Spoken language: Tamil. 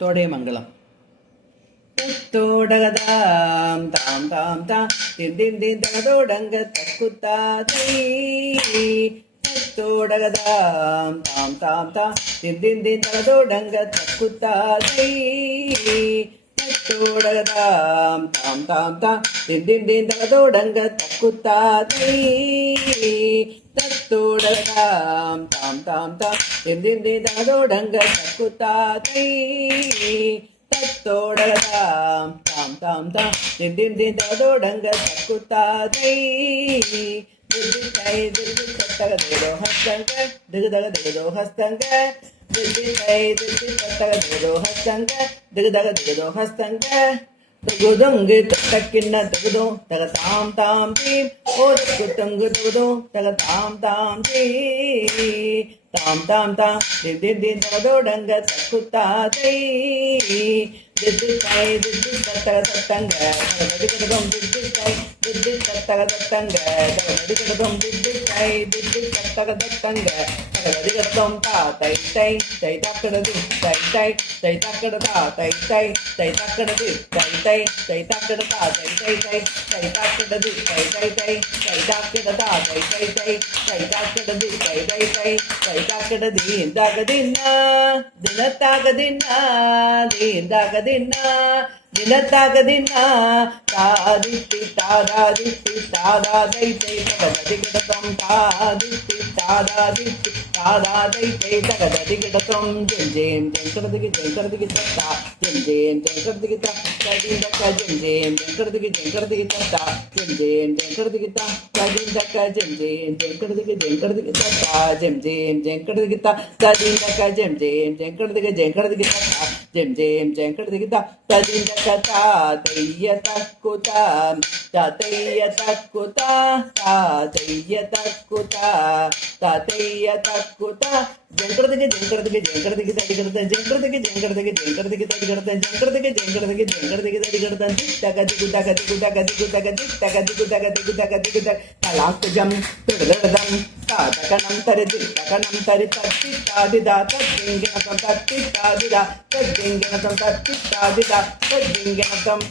தோடைமங்கலம். தோடகதாம் தாம் தாம் தா தின் தின் தின் தகதோடங்க தக்குத்தாதை. தோடகதாம் தாம் தாம் தா தின் தின் தின் தகதோடங்க தக்குத்தாதை. தோடகதாம் தாம் தாம் தா தின் தின் தின் தகதோடங்க தக்குத்தாதை. தோடகதாம் தாம் தாம் தா தின் தின் தின் தகதோடங்க தக்குத்தாதை. தோடகதாம் தாம் தாம் தா தின் தின் தின் தகதோடங்க தக்குத்தாதை. திதிகை திதி தத்தகதேதோ ஹஸ்தங்க திகதக திகதோ ஹஸ்தங்க. திதிகை திதி தத்தகதேதோ ஹஸ்தங்க திகதக திகதோ ஹஸ்தங்க. தகுதொங்கு தக்கின்ன தகுதோ தக தாம் தாம் தீம் ஓதக்கு தொங்கு தகுதோ தக தாம் தாம் தீ தாம் தாம் தாம் தின் தின் தின் தகதோடங்க தக்குத்தாதை. திதிகை திதி தத்தக தத்தங்க தகதகம் திதிகை திதி தத்தக தத்தங்க தகதகம் திதிகை திதி தத்தக தத்தங்க தகதகம் தா தை தை தை தக்கடது தை தை தை தக்கடதா தை தை தை தக்கடது தை தை தை தக்கடதா தை தை தை தை தக்கடது தை தை தை தை தக்கடதா தை தை தை தை தக்கடது தை தை தை தை தக்கடது இந்தகதின்னா தினத்தாகதின்னா இந்தகதின்னா தினத்தாகதின்னா தாதித்தி தாதாதித்தி தாதாதை தை தகதி கிடத்தம் தாதித்தி தாதாதித்தி தாதாதை தை தகதி கிடத்தம். ஜெஞ்சேம் ஜெங்கடதுக்கு ஜெங்கடதுக்கு தத்தா ஜெஞ்சேம் ஜெங்கடதுக்கு தக்க ஜெஞ்சேம் ஜெங்கடதுக்கு ஜெங்கடதுக்கு தத்தா ஜெஞ்சேம் ஜெங்கடதுக்கு தக்க ஜெஞ்சேம் ஜெங்கடதுக்கு ஜெங்கடதுக்கு தத்தா ஜெஞ்சேம் ஜெங்கடதுக்கு தக்க ஜெஞ்சேம் ஜெங்கடதுக்கு ஜெங்கடதுக்கு தத்தா ஜெஞ்சேம் ஜெங்கடதுக்கு தக்க தைய தக்குதா ததைய தக்குதா தாதைய தக்குதா ததைய தக்குதா. ஜெங்கடதுக்கு ஜெங்கடதுக்கு ஜெங்கடதுக்கு தடிக்கிறது ஜெங்கடதுக்கு ஜெங்கடதுக்கு ஜெங்கடதுக்கு தடிக்கிறது ஜெங்கடதுக்கு ஜெங்கடதுக்கு ஜெங்கடதுக்கு தடிக்கிறது தகதிக்கு தகதிக்கு தகதிக்கு தகதி தகதிக்கு தகதிக்கு தகதிக்கு தலாக்குஜம் திருடதம் தாதகணம் தரிதி தகணம் தரி தத்தி தாதிதா தத்திங்கனதம் தத்தி தாதிதா தத்திங்கனதம் தத்தி தாதிதா தத்திங்கனதம்